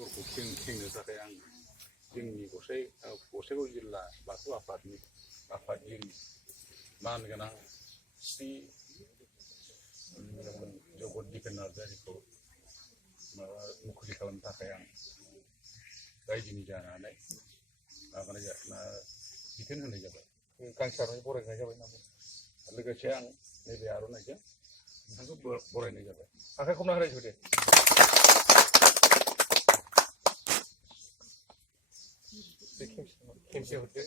दरखौ खेंनो थाखाय आं जोंनि गसाइगाव जिल्ला बाथौ आफादगिरि मान गोनां श्री जगत नार्जारिखौ मुखुलि खालामनो थाखाय आं रायजोनि जानानै बिथोन होनाय जाबाय गांसे आर'नाइ बरायनाय जाबाय नामा लोगोसे आं नैबे आर'नाइजों नोंथांखौ बरायनाय जाबाय आखाइ खबना होनायसै दे खेमसे हरदो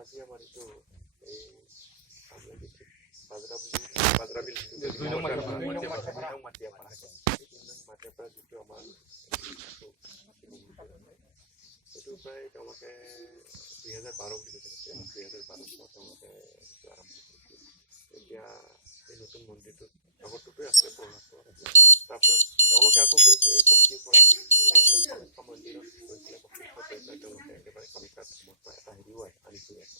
আজি আমার একটু এই আমরা কিছু মাটিয়াপাড়া যিটো আমার এইটো প্রায় তেওঁলোকে 2012 বুলি কৈছে 2012 চনত তেওঁলোকে আৰম্ভ কৰিছিল এতিয়া এই নতুন মন্দিৰটো আগৰটোতে আছে পুৰণাটো তাৰপিছত তেওঁলোকে আকৌ কৰিছে এই কমিটিৰ পৰা কামাখ্যা মন্দিৰত গৈছিলে তেওঁলোকে একেবাৰে কামাখ্যাত এটা হেৰিও আনি থৈ আছে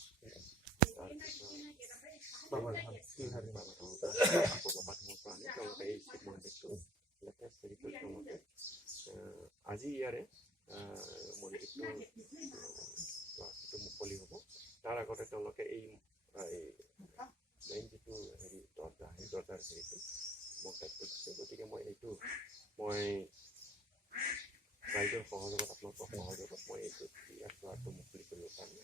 তেওঁলোকে এই শিৱ মন্দিৰটো লেটেষ্ট হেৰি কৰি তেওঁলোকে আজি ইয়াৰে মন্দিৰটো মুকলি হ'ব তাৰ আগতে তেওঁলোকে এই মেইন যিটো হেৰি দৰজা সেই দৰজাৰ হেৰিটো মোক দায়িত্ব দিছে গতিকে মই এইটো ৰাইজৰ সহযোগত আপোনালোকৰ সহযোগত মই এইটো ইয়াৰ দ্বাৰটো মুকলি কৰিব কাৰণে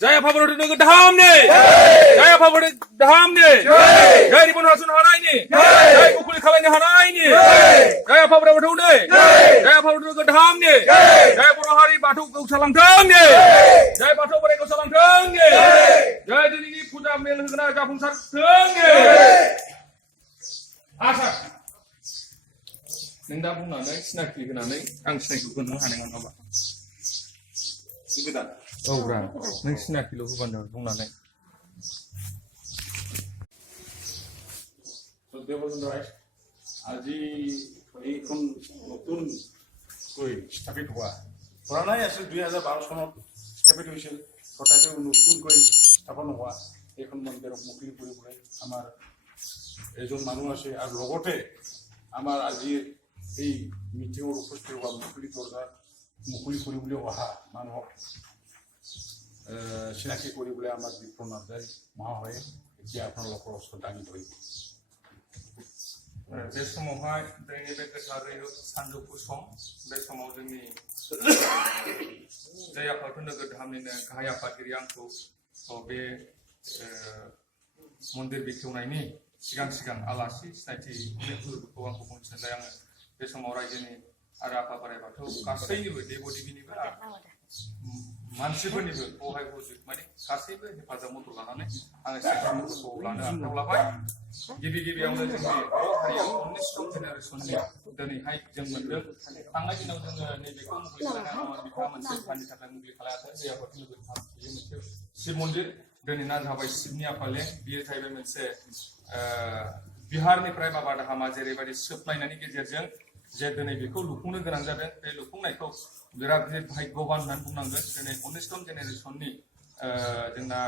Jaya Pabro Nuga Damne! Jaya Pabro Damne! Jaya Ribon Hasun Haraini! Jaya Kukuli Kalani Haraini! Jaya Pabro Dune! Jaya Pabro Nuga Damne! Jaya Puro Hari Batu Salam Damne! Jaya Batu Bareko Salam Damne! Jaya Dini Puja Mel Hugana Japung Sar Damne! Asa! Nenda Bunane, Snacky Gunane, and Snake Gun Haning on Oba. Gwdan. Oh, grand. Next snack kilo Bandar, Bunane. So there was right. আজি এইখন নতুন কৈ স্থাপিত হোৱা পুৰণাই আছিল 2012 চনত স্থাপিত হৈছিল তথাপিও নতুনকৈ স্থাপন হোৱা এইখন মন্দিৰক মুকলি কৰিবলৈ আমাৰ এজন মানুহ আছে আৰু লগতে আমাৰ আজি এই মিটিঙৰ উপস্থিত হোৱা মুকলি কৰিবলৈ অহা মানুহক চিনাকি কৰিবলৈ আমাৰ বিপ্লৱ নাৰ্জাৰী মহাশয়ে এতিয়া আপোনালোকৰ ওচৰত দাঙি ধৰিব बे समावहाय जोंनि बे गोथारै सानजौफु सम बे समाव जोंनि जाय आफादखौ नोगोर धामनिनो गाहाय आफादगिरि आंखौ बे मन्दिर बेखेवनायनि सिगां आलासि सिनायथि फोरबोखौ आंखौ बुंनो सानबाय आङो बे समाव रायजोनि आरो आफा बोराइ बाथौ गासैनिबो देब देबिनिबो मानसिफोरनिबो बहाय हुजुग माने गासैबो हेफाजाब मदद लानानै आङो सिगांखौ लानो आखायाव लाबाय गिबियावनो जोंनि बर' हारियाव 19 जेनेरेसननि दिनैहाय जों मोनदों थांनाय दिनाव जोङो नैबेखौ मुगलि खालामनानै बिथाङा मोनसे फानि थाखाय मुगलि खालामाखै बे आफादनि बेयो मोनसे शिव मन्दिर दिनै ना जाबाय शिबनि आफाले बियो जाहैबाय मोनसे बिहारनिफ्राय बाबा दाहामा जेरैबायदि सोबनायनि गेजेरजों जे दिनै बेखौ लुफुंनो गोनां जादों बे लुफुंनायखौ बिराद भाग्यवान होननानै बुंनांगोन दिनै 19 जेनेरेसननि जोंना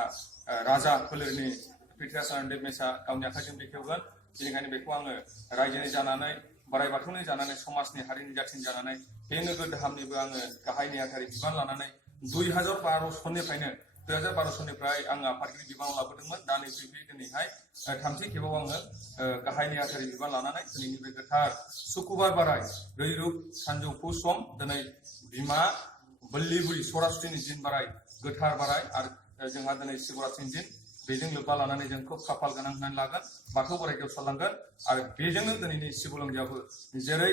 राजा फोलेरनि पृथ्वीराज देबमेसा गावनि आखाइजों बेखेवगोन बेनिखायनो बेखौ आङो रायजोनि जानानै बोराइ बाथौनि जानानै समाजनि हारिनि जाथिनि जानानै बे नोगोर धामनिबो आङो गाहाय नेहाथारि बिबान लानानै 2012 सननिफ्रायनो 2012 सननिफ्राय आङो आफादगिरि बिबान लाबोदोंमोन दा दिनैहाय थामथि खेबाव आङो गाहाय नेहाथारि बिबान लानानै दिनैनि बे गोथार सुकुबार बाराय दैरुब सानजौफु सम दिनै बिमा बल्लिबुरि सरासतिनि दिन बाराय गोथार बाराय आरो जोंहा दिनै शिवरात्रिनि दिन बेजों लोब्बा लानानै जों खोब खाफाल गोनां होननानै लागोन बाथौ बोराइ गेवसारलांगोन आरो बेजोंनो दिनैनि शिबलिंगाबो जेरै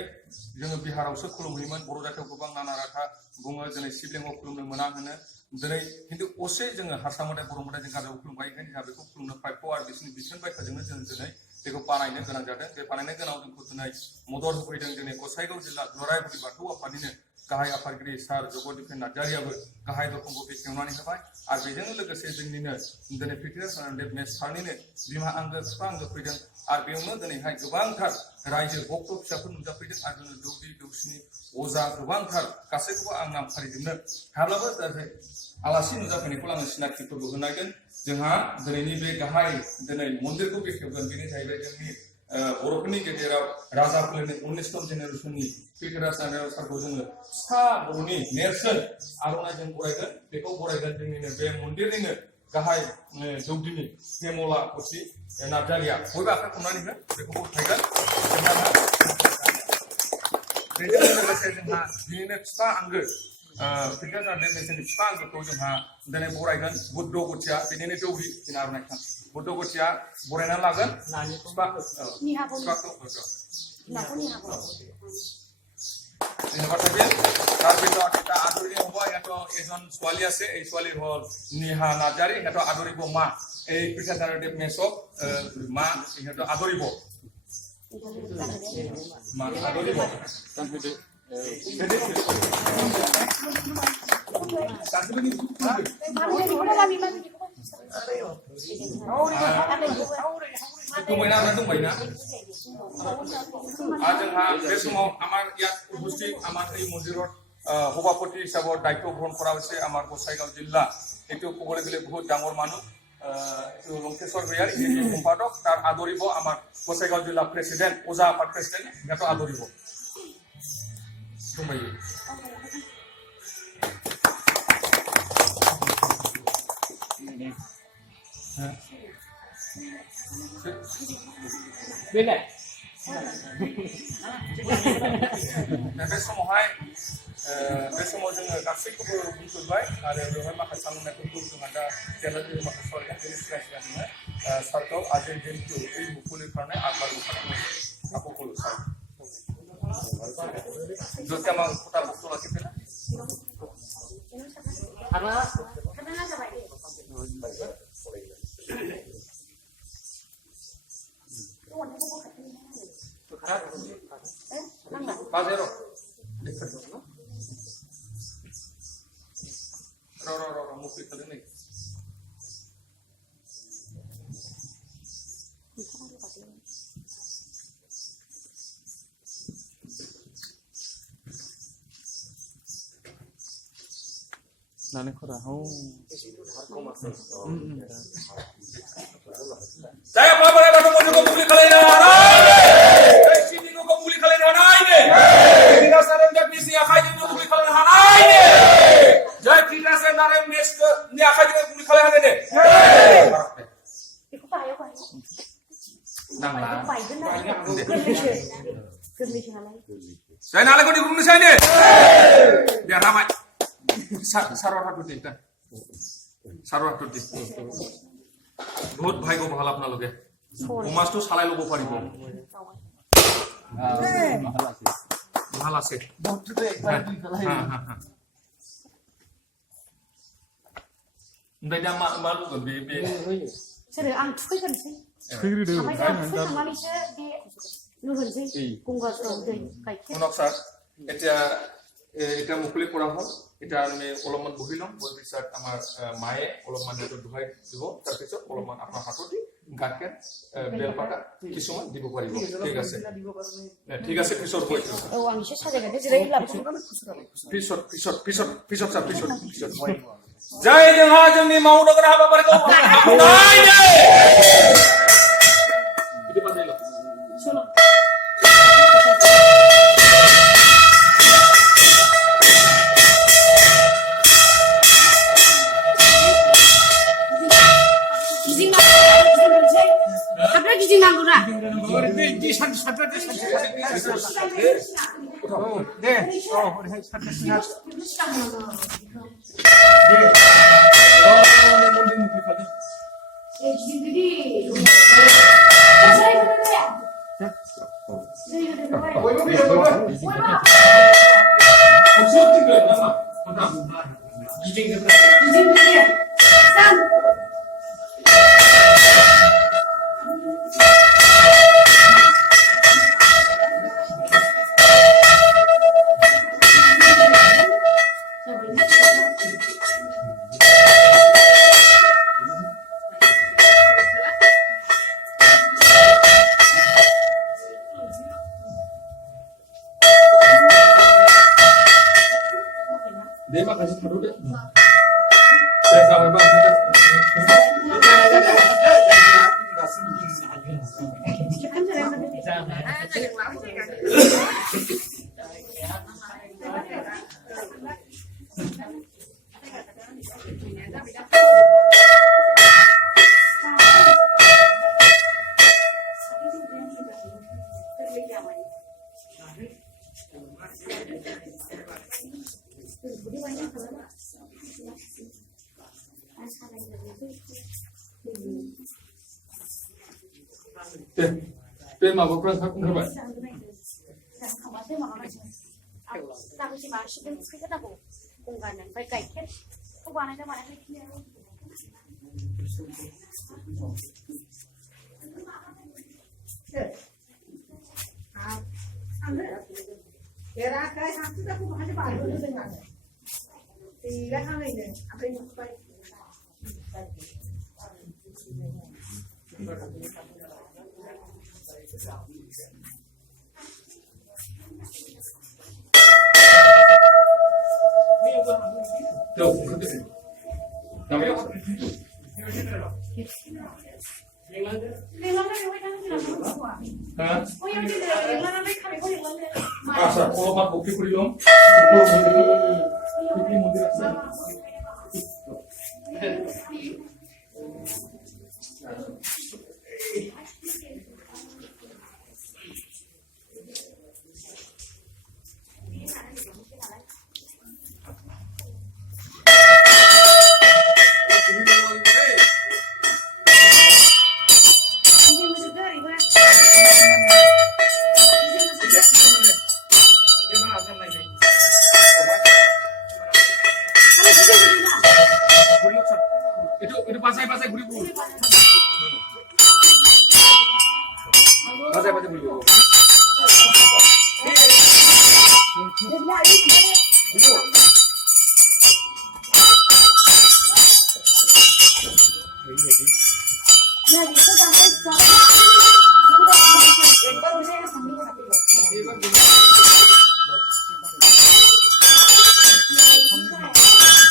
जोङो बिहारावसो खुलुमहैयोमोन बर' जाथियाव गोबां नाना राथा बुङो दिनै शिबलिंगाव खुलुमनो मोना होनो दिनै खिन्थु असे जोङो हारसा मोदाय बर' मोदाय जों गाजायाव खुलुमबाय ओंखायनो जोंहा बेखौ खुलुमनो प्राप्य आरो बिसोरनि बिथोन बायखाजोंनो जों दिनै बेखौ बानायनो गोनां जादों बे बानायनो गोनां जोंखौ दिनै मदद होफैदों जोंनि गसाइगाव जिल्ला दुलाराय बुरि बाथौ आफादनिनो गाहाय आफादगिरि सार जगदीप नार्जारियाबो गाहाय दरखंखौ बेखेवनानै होबाय आरो बेजों लोगोसे जोंनिनो दिनै प्रिथिराज नारायण सारनिनो बिमा आंगो बिफा आंगो फैदों आरो बेयावनो दिनैहाय गोबांथार रायजो भक्त फिसाफोर नुजाफैदों आरो जोङो दौरि दौसिनि अजा गोबांथार गासैखौबो आं नाम फारिजोबनो हाब्लाबो आलासि नुजाफैनायखौ आङो सिनायथिफोरबो होनायगोन जोंहा दिनैनि बे गाहाय दिनै मन्दिरखौ बेखेवगोन बेनो जाहैबाय जोंनि बर'फोरनि गेजेराव राजा फोलेरनि 19 जेनेरेसननि प्रिथिराज नारायण सारखौ जोङो सा बर'नि नेरसोन आर'नाइजों बरायगोन बेखौ बरायगोन जोंनिनो बे मन्दिरनिनो गाहाय दौदिनि हेमला कचि नार्जारिया बयबो आखाइ खमनानै हो बेखौ बरायगोन बेजों लोगोसे जोंहा बिनिनो बिफा आंगो प्रिथिराज नारायण मेसेनि बिफा आंगोखौ जोंहा दिनै बरायगोन बुद्ध गथिया बेनिनो दौरि जोंना आर'नाइ खान बुद्ध गथिया बरायनानै लागोन ধন্যবাদ থাকিল তাৰপিছত এটা আদৰি হ'ব ইহঁতৰ এজন ছোৱালী আছে এই ছোৱালী হ'ল নিহা নাৰ্জাৰী ইহঁতৰ আদৰিব মা এই প্ৰিঠিৰাজ নাৰায়ণ মেছক মা ইহঁতৰ আদৰিব মা আদৰিব दंबायना जोंहा बे समाव आमार ইয়াত উপস্থিত আমার এই মন্দিৰত সভাপতি হিচাপত দায়িত্ব গ্ৰহণ কৰা হৈছে আমাৰ গোসাইগাঁও জিলা এইটো ক'বলৈ গ'লে বহুত ডাঙৰ মানুহ এইটো লংকেশ্বৰ ভূঞাৰ সম্পাদক তাৰ আদৰিব আমাৰ গোসাইগাঁও জিলা প্ৰেচিডেণ্ট ওজা আপাৰ প্ৰেচিডেণ্ট ইয়াতো আদৰিব দंबायो बेलाय बे समाव जोङो गासैखौबो बुंजोबबाय आरो बेवहाय माखासे साननायफोरखौ जोंहा दा जेब्ला माखासे सरायगोन बेनि सिगां जोङो सारखौ आजै दिनखौ এই মুকুলিफাरनाय आगबार बुखारनाय आखुखौ सार जोंहा मा खोथा बक्तब्য लाखिफैना Pasero. Ro mukti kali ini. Nane kora ho. Saya apa ada kamu mukti kali ini? Saya nak lagu di rumah saya ni. Biar ramai. Sarwar hatuti kan. Sarwar hatuti. बहुत भाई को ভাল আপনালোকে উমাসটো চালাই লব পাৰিব ভাল আছে বন্ধুটো একবাৰ দুই ফলাই दाइदा मा लुगोन बे सोरो आं थुखैगोनसै थुखैग्रोदो ओमफ्राय दा थुखैखांनानैसो बे नुगोनसै गंगाजों दै गाइखेर उनाव सार এটা মুকলি কৰা হ'ল এটা আমি অলপমান বহি ল'ম বহি পিছত আমাৰ মায়ে অলপমান দুহাই দিব তাৰপিছত অলপমান আপোনাৰ হাততে গাখীৰ বেলপাতা কিছুমান দিব পাৰিব ঠিক আছে পিছত কৈ आं एसे साजायगोन जिरायब्ला पिছত जय जोंहा जोंनि मावनो गोनां हाबाफारिखौ Dia makasih dulu deh. Saya sampai bang. Dia mabuk keras aku nggak pak. Tuh, namanya apa? Hah? Asa, kalau mak bukti kuriung, ini Mandir asal. Itu pasai buri buru. Pasai buri buru.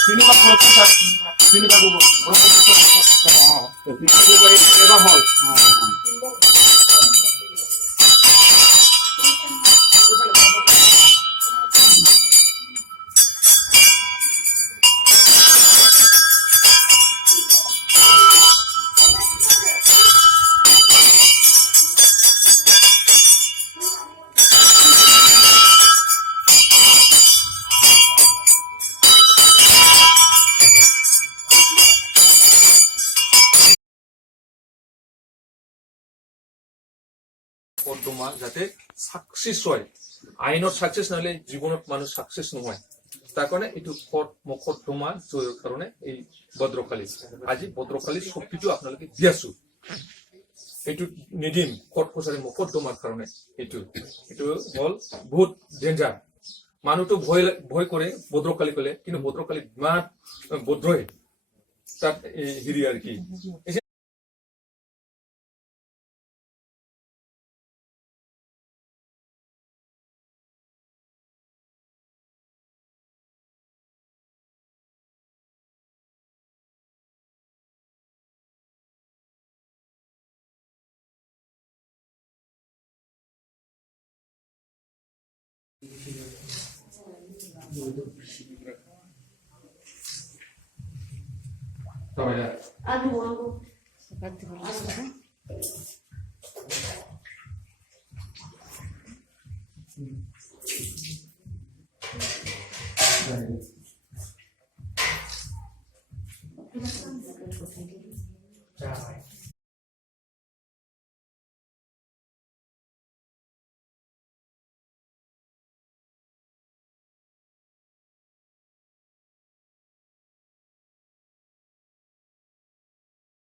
Sini Pak Profesor. Sini Pak Gubernur. তোমার যাতে success হয় আইনত success নহলে জীবনত মানুষ success নহয় তার কারণে এইটো কোর্ট মকদ্দমা জয়ৰ কাৰণে এই ভদ্ৰকালী আজি ভদ্ৰকালী শক্তিটো আপোনালোকে দি আছো এইটো নিদিম কোর্ট কছাৰী মকদ্দমাৰ কাৰণে এইটো হল বহুত ডেঞ্জাৰ মানুহটো ভয় কৰে ভদ্ৰকালী কলে কিন্তু ভদ্ৰকালী ইমান ভদ্ৰই তাত হেৰি আৰু কি Aduh,